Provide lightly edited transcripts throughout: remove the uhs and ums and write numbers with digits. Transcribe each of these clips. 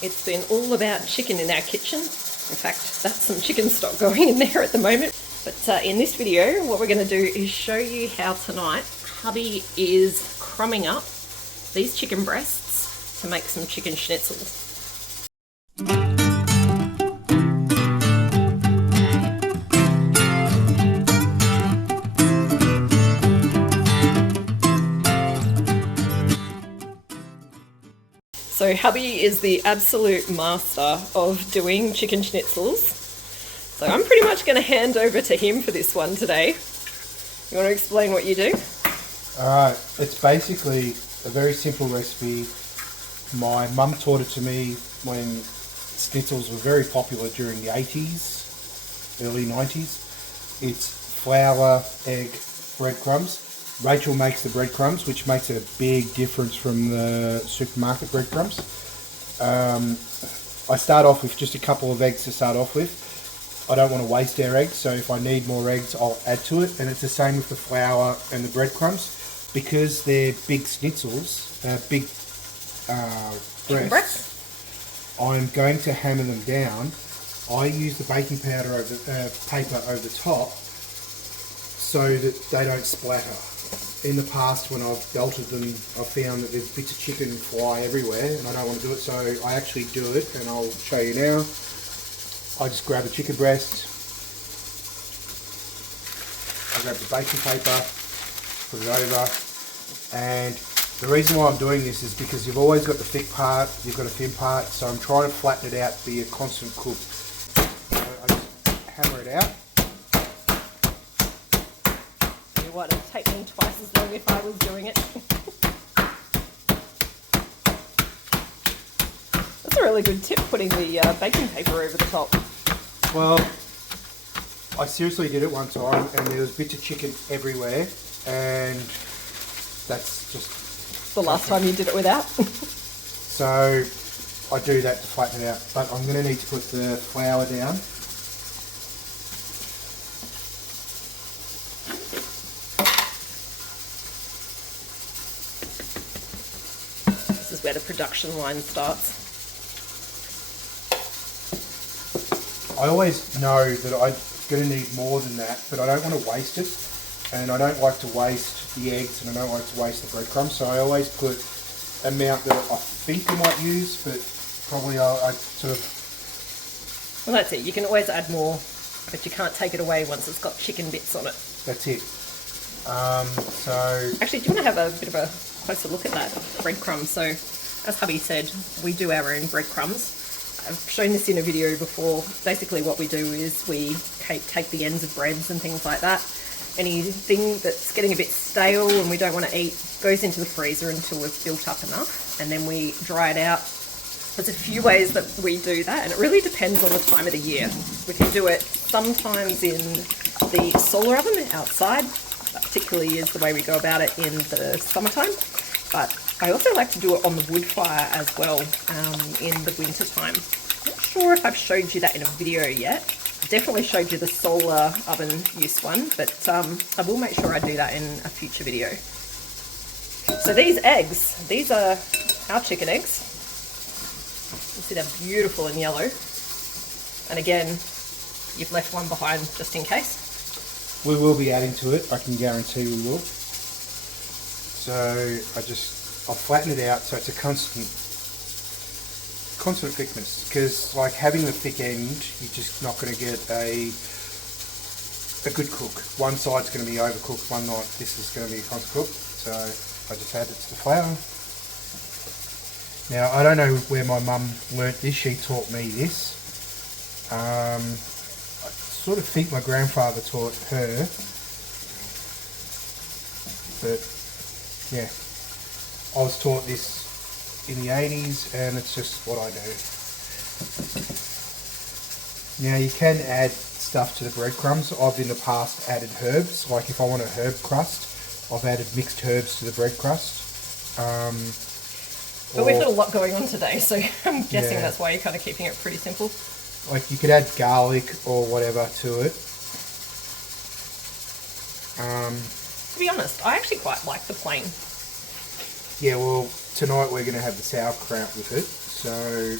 It's been all about chicken in our kitchen. In fact, that's some chicken stock going in there at the moment. But in this video, what we're going to do is show you how tonight hubby is crumbing up these chicken breasts to make some chicken schnitzels. So hubby is the absolute master of doing chicken schnitzels. So I'm pretty much going to hand over to him for this one today. You want to explain what you do? Alright, it's basically a very simple recipe. My mum taught it to me when schnitzels were very popular during the 80s, early 90s. It's flour, egg, breadcrumbs. Rachel makes the breadcrumbs, which makes a big difference from the supermarket breadcrumbs. I start off with just a couple of eggs to start off with. I don't want to waste our eggs, so if I need more eggs, I'll add to it. And it's the same with the flour and the breadcrumbs. Because they're big schnitzels, big breasts, I'm going to hammer them down. I use the baking powder over paper over the top so that they don't splatter. In the past, when I've belted them, I've found that there's bits of chicken fly everywhere, and I don't want to do it, so I actually do it, and I'll show you now. I just grab a chicken breast, I grab the baking paper, put it over, and the reason why I'm doing this is because you've always got the thick part, you've got a thin part, so I'm trying to flatten it out to be a constant cook. So I just hammer it out. What, it'd take me twice as long if I was doing it. That's a really good tip, putting the baking paper over the top. Well, I seriously did it one time and there was bits of chicken everywhere, and that's just... The last time you did it without? So I do that to flatten it out, but I'm going to need to put the flour down. This is where the production line starts. I always know that I'm going to need more than that, but I don't want to waste it, and I don't like to waste the eggs, and I don't like to waste the breadcrumbs, so I always put an amount that I think I might use, but probably I sort of... Well, that's it. You can always add more, but you can't take it away once it's got chicken bits on it. That's it. So... Actually, do you want to have a bit of a closer look at that breadcrumb? So, as hubby said, we do our own breadcrumbs. I've shown this in a video before. Basically what we do is we take the ends of breads and things like that. Anything that's getting a bit stale and we don't want to eat goes into the freezer until we've built up enough, and then we dry it out. There's a few ways that we do that, and it really depends on the time of the year. We can do it sometimes in the solar oven outside. That particularly is the way we go about it in the summertime. But I also like to do it on the wood fire as well in the winter time. Not sure if I've showed you that in a video yet. I definitely showed you the solar oven use one, but I will make sure I do that in a future video. So these eggs, these are our chicken eggs. You see they're beautiful and yellow. And again, you've left one behind just in case. We will be adding to it, I can guarantee we will. So I'll flatten it out so it's a constant thickness, because like having the thick end, you're just not going to get a good cook. One side's going to be overcooked, one night this is going to be a constant cook. So I just add it to the flour. Now I don't know where my mum learnt this, she taught me this. I sort of think my grandfather taught her, but yeah, I was taught this in the 80s and it's just what I do. Now you can add stuff to the breadcrumbs. I've in the past added herbs, like if I want a herb crust, I've added mixed herbs to the bread crust. But we've got a lot going on today, so I'm guessing that's why you're kind of keeping it pretty simple. Like you could add garlic or whatever to it. To be honest, I actually quite like the plain. Yeah, well, tonight we're going to have the sauerkraut with it, so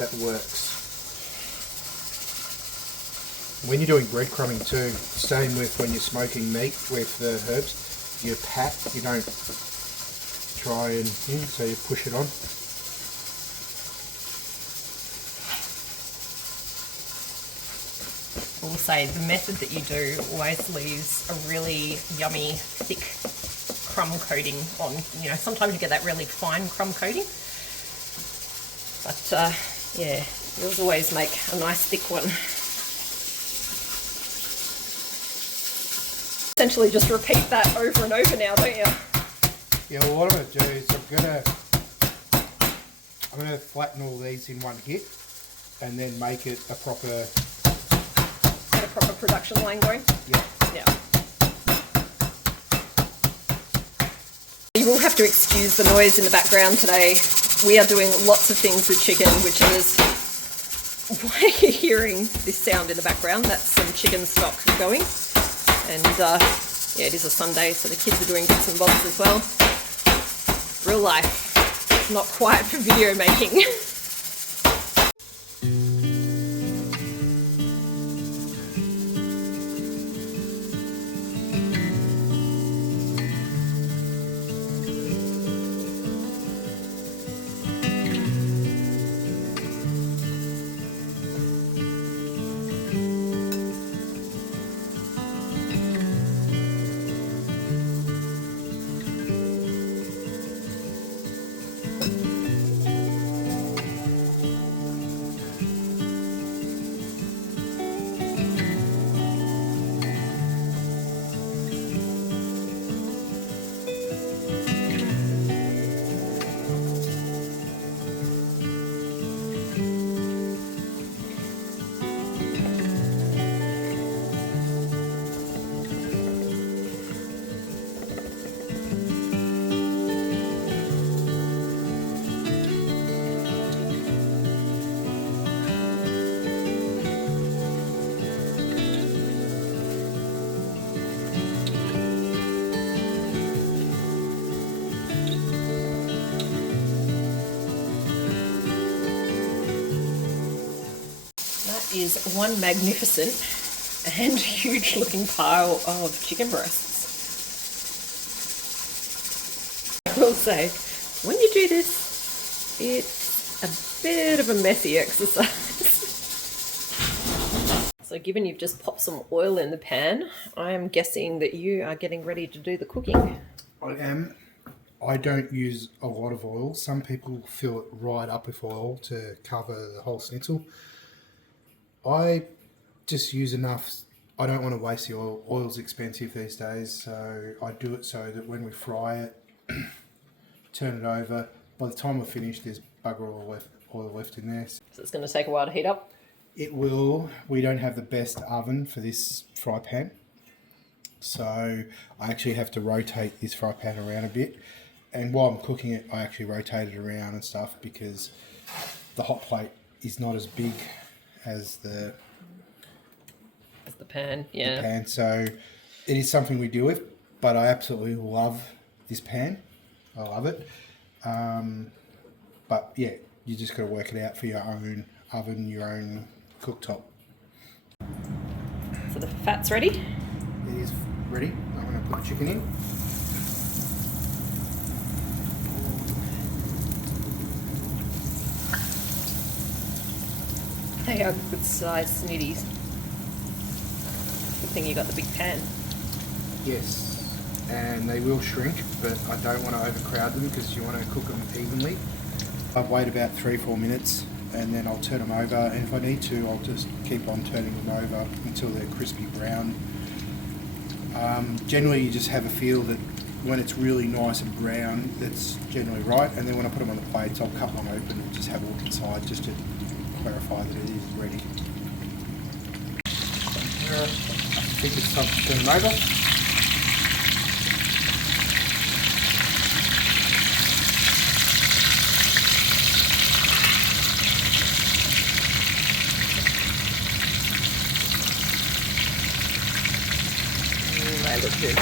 that works. When you're doing breadcrumbing too, same with when you're smoking meat with the herbs, you pat, you don't try and, so you push it on. I will say the method that you do always leaves a really yummy, thick crumb coating on. You know, sometimes you get that really fine crumb coating, but yeah, yours always make a nice thick one. Essentially just repeat that over and over now, don't you? Yeah, well what I'm going to do is I'm going to flatten all these in one hit and then make it a proper... Get a proper production line going? Yeah. Yeah. You will have to excuse the noise in the background today. We are doing lots of things with chicken, which is why you're hearing this sound in the background. That's some chicken stock going. And yeah, it is a Sunday, so the kids are doing bits and bobs as well. Real life, not quite for video making. Is one magnificent and huge looking pile of chicken breasts. I will say, when you do this, it's a bit of a messy exercise. So given you've just popped some oil in the pan, I am guessing that you are getting ready to do the cooking. I am. I don't use a lot of oil. Some people fill it right up with oil to cover the whole schnitzel. I just use enough. I don't want to waste the oil. Oil's expensive these days, so I do it so that when we fry it, turn it over, by the time we're finished, there's bugger oil left in there. So it's going to take a while to heat up? It will. We don't have the best oven for this fry pan, so I actually have to rotate this fry pan around a bit, and while I'm cooking it, I actually rotate it around and stuff because the hot plate is not as big as the pan, yeah. The pan, so it is something we deal with, but I absolutely love this pan. I love it. But yeah, you just got to work it out for your own oven, your own cooktop. So the fat's ready? It is ready. I'm going to put the chicken in. They are good sized snitties. Good thing you got the big pan. Yes, and they will shrink, but I don't want to overcrowd them because you want to cook them evenly. I'll wait about 3-4 minutes and then I'll turn them over, and if I need to, I'll just keep on turning them over until they're crispy brown. Generally, you just have a feel that when it's really nice and brown, that's generally right, and then when I put them on the plates, I'll cut one open and just have a look inside just to clarify that it is ready. I think it's time to turn them over. They look good.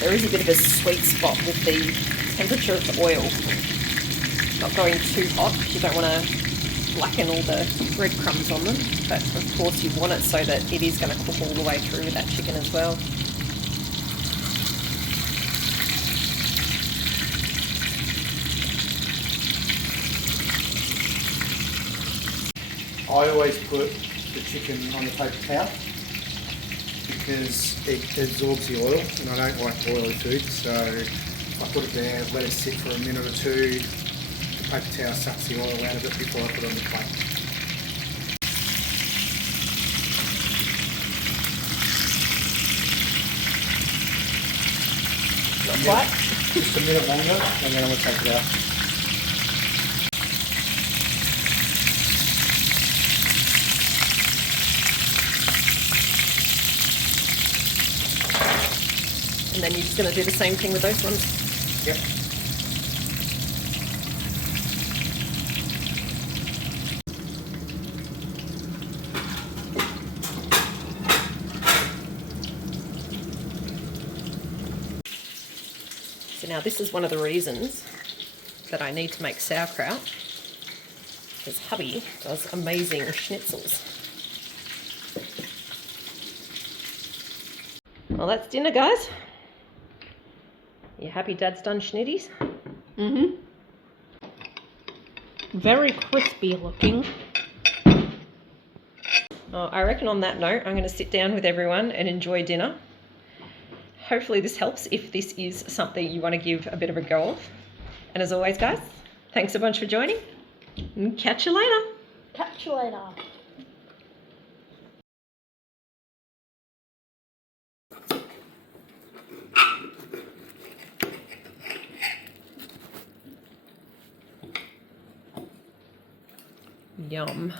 So there is a bit of a sweet spot with the temperature of the oil. Not going too hot because you don't want to blacken all the breadcrumbs on them, but of course you want it so that it is going to cook all the way through with that chicken as well. I always put the chicken on the paper towel because it absorbs the oil, and I don't like oily food, so I put it there, let it sit for a minute or two. The paper towel sucks the oil out of it before I put it on the plate. Not quite. Just a minute longer, and then I'm going to take it out. And then you're just going to do the same thing with those ones? Yep. So now this is one of the reasons that I need to make sauerkraut, because hubby does amazing schnitzels. Well, that's dinner, guys. You happy Dad's done schnitties? Mm-hmm. Very crispy looking. Oh, I reckon on that note, I'm going to sit down with everyone and enjoy dinner. Hopefully this helps if this is something you want to give a bit of a go of. And as always, guys, thanks a bunch for joining. And catch you later. Catch you later. Yum.